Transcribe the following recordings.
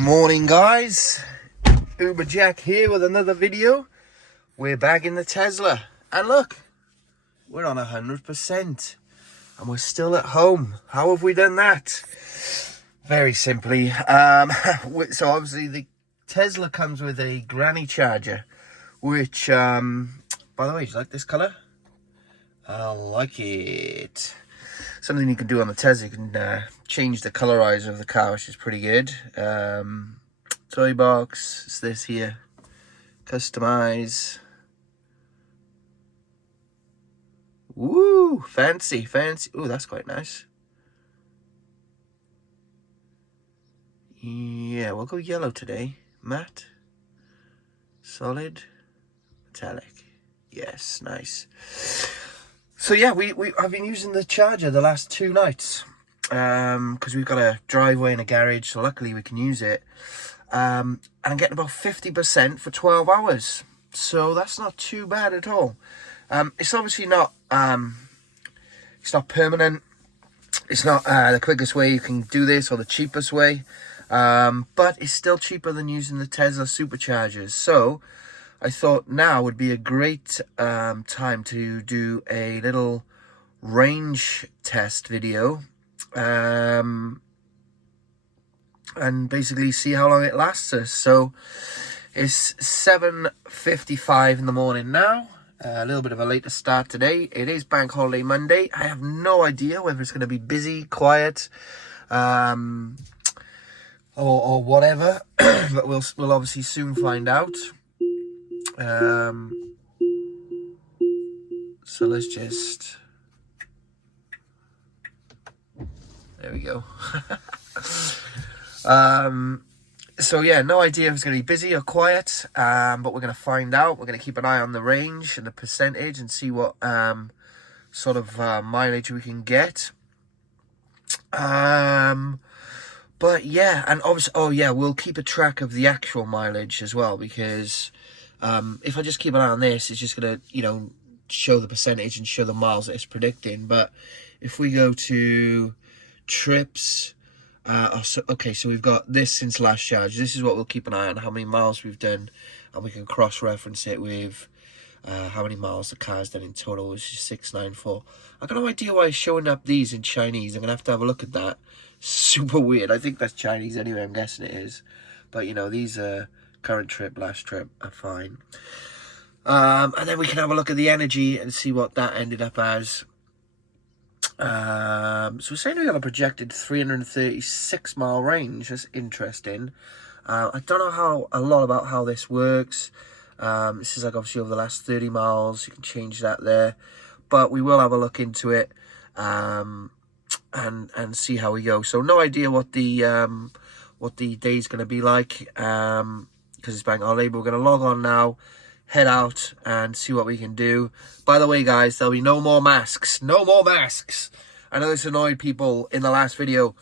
Morning guys, Uber Jack here with another video. We're back in the Tesla and look, we're on 100% and we're still at home. How have we done that? Very simply, so obviously the Tesla comes with a granny charger, which by the way, do you like this color? I like it. Something you can do on the Tesla, you can change the colorizer of the car, which is pretty good. Toy box, it's this here. Customize. Woo, fancy. Ooh, that's quite nice. Yeah, we'll go yellow today. Matte, solid, metallic. Yes, nice. So yeah, I've been using the charger the last 2 nights because we've got a driveway and a garage, so luckily we can use it. And I'm getting about 50% for 12 hours, so that's not too bad at all. It's obviously not it's not permanent. It's not the quickest way you can do this or the cheapest way, but it's still cheaper than using the Tesla superchargers. So I thought now would be a great time to do a little range test video and basically see how long it lasts us. So it's 7:55 in the morning now. A little bit of a later start today. It is Bank Holiday Monday. I have no idea whether it's going to be busy, quiet, or whatever, but we'll obviously soon find out. So let's just, there we go. So yeah, no idea if it's going to be busy or quiet, but we're going to find out. We're going to keep an eye on the range and the percentage and see what sort of mileage we can get. But yeah, and obviously, oh yeah, we'll keep a track of the actual mileage as well, because if I just keep an eye on this, it's just going to, you know, show the percentage and show the miles that it's predicting. But if we go to trips, okay, so we've got this since last charge. This is what we'll keep an eye on, how many miles we've done, and we can cross-reference it with how many miles the car's done in total, which is 694. I've got no idea why it's showing up these in Chinese. I'm going to have a look at that. Super weird. I think that's Chinese anyway, I'm guessing it is. But, you know, these current trip, last trip are fine. And then we can have a look at the energy and see what that ended up as. So we're saying we got a projected 336 mile range. That's interesting. I don't know a lot about how this works. This is like obviously over the last 30 miles. You can change that there, but we will have a look into it and see how we go. So no idea what the day's going to be like because it's Bank Holiday. But we're going to log on now, head out and see what we can do. By the way, guys, there'll be no more masks. No more masks. I know this annoyed people in the last video,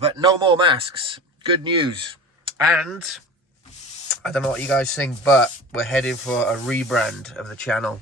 but no more masks. Good news. And I don't know what you guys think, but we're heading for a rebrand of the channel.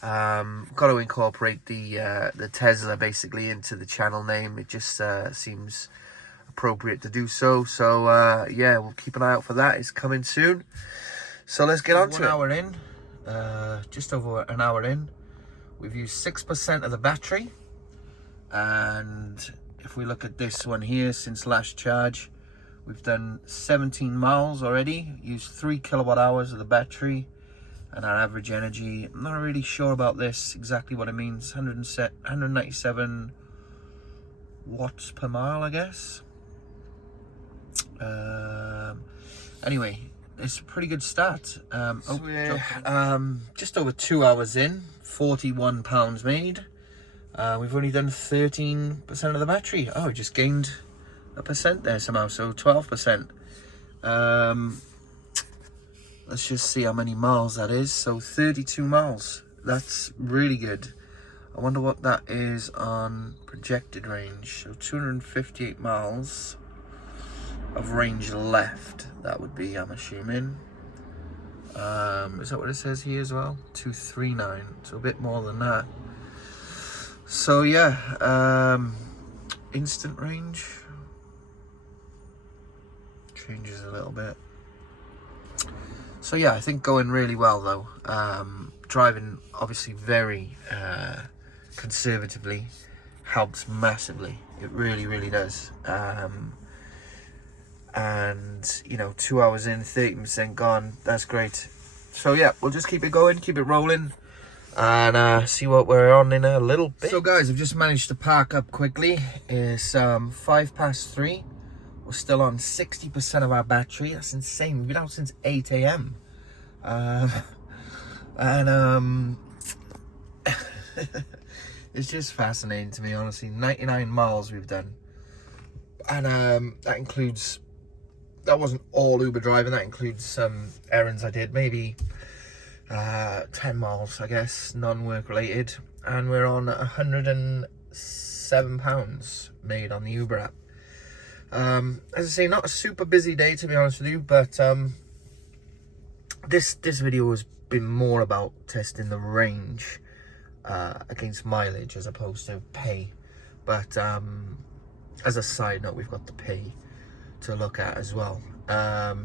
Got to incorporate the Tesla basically into the channel name. It just seems appropriate to do so. So yeah, we'll keep an eye out for that. It's coming soon. So let's get on to it. 1 hour in, just over an hour in, we've used 6% of the battery. And if we look at this one here, since last charge, we've done 17 miles already, used 3 kilowatt hours of the battery, and our average energy, I'm not really sure about this, exactly what it means, 197 watts per mile, I guess. Anyway, it's a pretty good start. So we're just over 2 hours in, 41 pounds made. We've only done 13% of the battery. Oh, we just gained a percent there somehow, so 12%. Let's just see how many miles that is. So 32 miles. That's really good. I wonder what that is on projected range. So 258 miles of range left. That would be, I'm assuming. Is that what it says here as well? 239. So a bit more than that. So yeah, instant range. changes a little bit. So yeah, I think going really well though. Driving obviously very conservatively helps massively. It really, really does. And you know, 2 hours in, 30% gone. That's great. So yeah, we'll just keep it going, keep it rolling, and see what we're on in a little bit. So guys, I've just managed to park up quickly. It's 3:05. We're still on 60% of our battery. That's insane. We've been out since 8 a.m. It's just fascinating to me, honestly. 99 miles we've done, and that wasn't all Uber driving. That includes some errands I did, maybe 10 miles, I guess, non-work related, and we're on £107 made on the Uber app. As I say, not a super busy day, to be honest with you, but this video has been more about testing the range against mileage as opposed to pay. But as a side note, we've got the pay to look at as well. But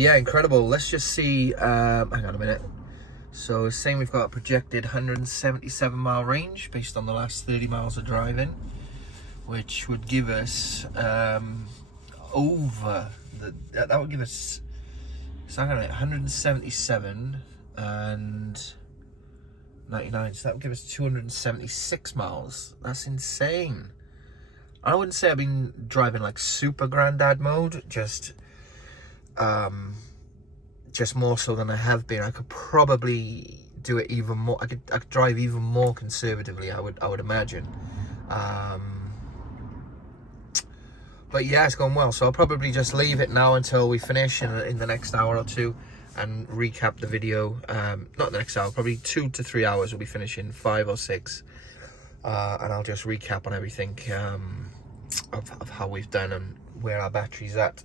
yeah, incredible. Let's just see. Hang on a minute. So it's saying we've got a projected 177 mile range based on the last 30 miles of driving, which would give us that would give us, so 177 and 99, so that would give us 276 miles. That's insane. I wouldn't say I've been driving like super granddad mode, just more so than I have been. I could probably do it even more. I could drive even more conservatively, I would imagine. But yeah, it's going well. So I'll probably just leave it now until we finish in the next hour or two and recap the video. Not the next hour, probably 2 to 3 hours. We'll be finishing, 5 or 6. And I'll just recap on everything of how we've done and where our battery's at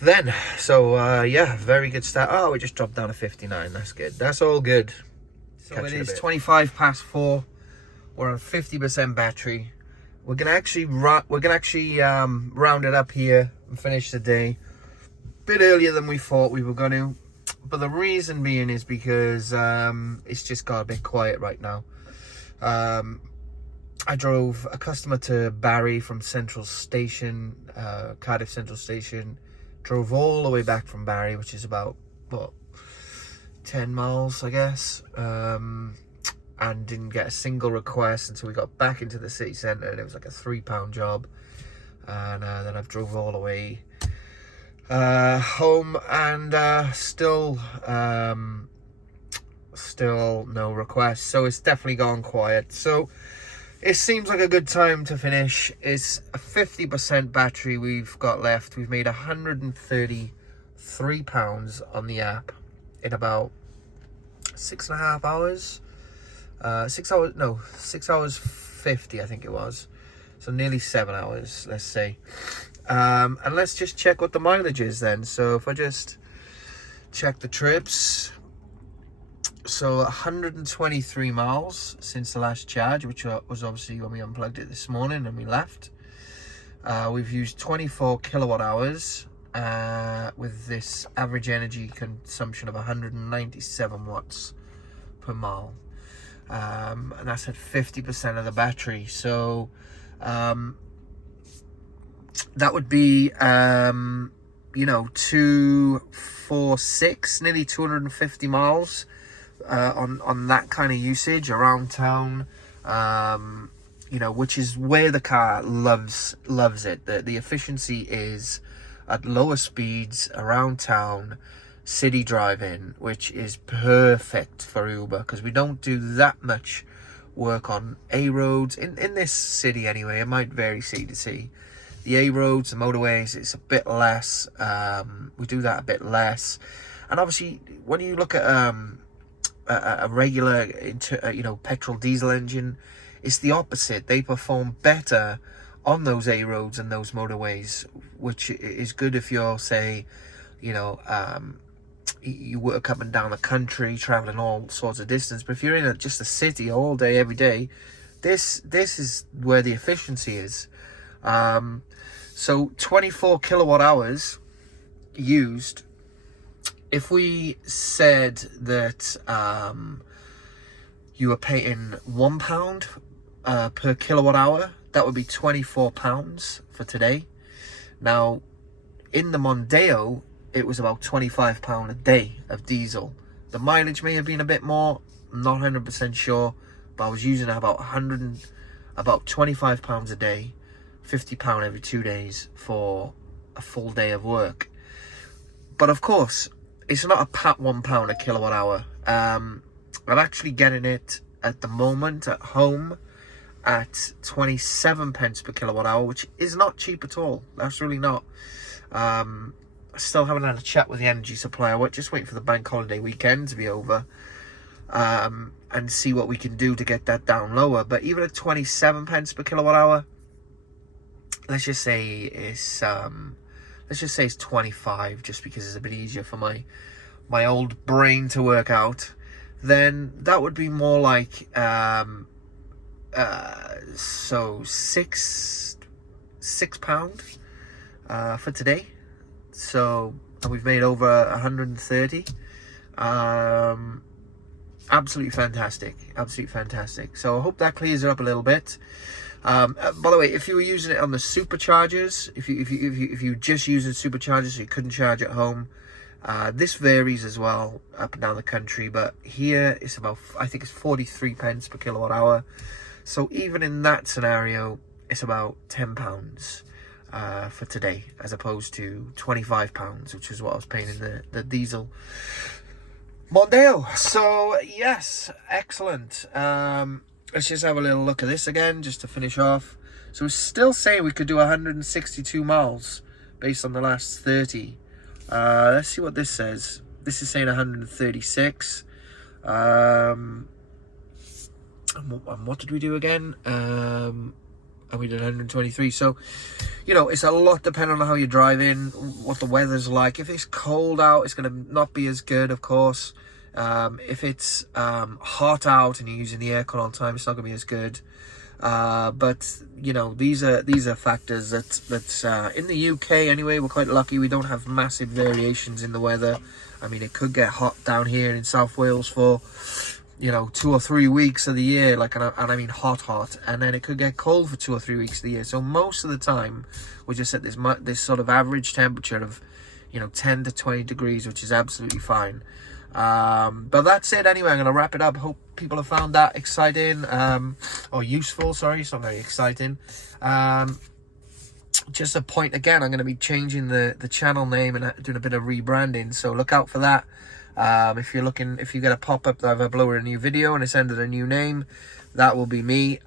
then. So yeah, very good start. Oh, we just dropped down to 59. That's good. That's all good. So it is 25 past 4. We're on 50% battery. We're gonna actually round it up here and finish the day a bit earlier than we thought we were going to. But the reason being is because it's just got a bit quiet right now. I drove a customer to Barry from Central Station, Cardiff Central Station. Drove all the way back from Barry, which is about, what, 10 miles, I guess. And didn't get a single request until we got back into the city centre, and it was like a £3 job. And then I've drove all the way home, and still no requests. So it's definitely gone quiet. So it seems like a good time to finish. It's a 50% battery we've got left. We've made £133 on the app in about 6.5 hours. 6 hours 50, I think it was. So nearly 7 hours, let's say. And let's just check what the mileage is then. So if I just check the trips, so 123 miles since the last charge, which was obviously when we unplugged it this morning and we left. We've used 24 kilowatt hours with this average energy consumption of 197 watts per mile. And that's at 50% of the battery. So that would be 246, nearly 250 miles on that kind of usage around town. Which is where the car loves it. The efficiency is at lower speeds around town, city driving, which is perfect for Uber, because we don't do that much work on A roads in this city anyway. It might vary city to city. The A roads, the motorways, it's a bit less. We do that a bit less. And obviously, when you look at a regular petrol diesel engine, it's the opposite. They perform better on those A roads and those motorways, which is good if you're, say, you work up and down the country, traveling all sorts of distance. But if you're in just a city all day, every day, this is where the efficiency is. So 24 kilowatt hours used. If we said that you were paying £1 per kilowatt hour, that would be £24 for today. Now, in the Mondeo, it was about £25 a day of diesel. The mileage may have been a bit more, I'm not 100% sure, but I was using about £25 a day, £50 every 2 days for a full day of work. But of course, it's not a pat £1 a kilowatt hour. I'm actually getting it at the moment at home at 27 pence per kilowatt hour, which is not cheap at all. That's really not. I still haven't had a chat with the energy supplier. We're just waiting for the bank holiday weekend to be over, and see what we can do to get that down lower. But even at 27 pence per kilowatt hour, let's just say it's 25, just because it's a bit easier for my old brain to work out. Then that would be more like so £6 for today. So, and we've made over 130. Absolutely fantastic, absolutely fantastic. So I hope that clears it up a little bit. By the way, if you were using it on the superchargers, if you just using superchargers, so you couldn't charge at home, this varies as well up and down the country, but here it's about, I think it's 43 pence per kilowatt hour. So even in that scenario, it's about £10 for today, as opposed to £25, which is what I was paying in the diesel Mondeo. So yes, excellent. Let's just have a little look at this again, just to finish off. So we're still saying we could do 162 miles based on the last 30. Let's see what this says. This is saying 136. And what did we do again? And we did 123. So, you know, it's a lot depending on how you're driving, what the weather's like. If it's cold out, it's going to not be as good, of course. If it's hot out and you're using the aircon all the time, it's not going to be as good. But you know, these are factors that in the UK anyway, we're quite lucky. We don't have massive variations in the weather. I mean, it could get hot down here in South Wales for, you know, 2 or 3 weeks of the year, like, and I mean hot, and then it could get cold for 2 or 3 weeks of the year. So most of the time, we're just at this sort of average temperature of, you know, 10 to 20 degrees, which is absolutely fine. But that's it anyway. I'm going to wrap it up. Hope people have found that exciting, or useful. Sorry, it's not very exciting. Just a point again, I'm going to be changing the channel name and doing a bit of rebranding, so look out for that. If you get a pop-up that I've uploaded a new video and it's under a new name, that will be me.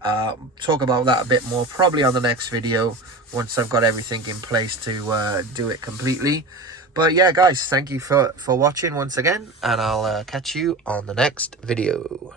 Talk about that a bit more probably on the next video, once I've got everything in place to do it completely. But yeah, guys, thank you for watching once again, and I'll catch you on the next video.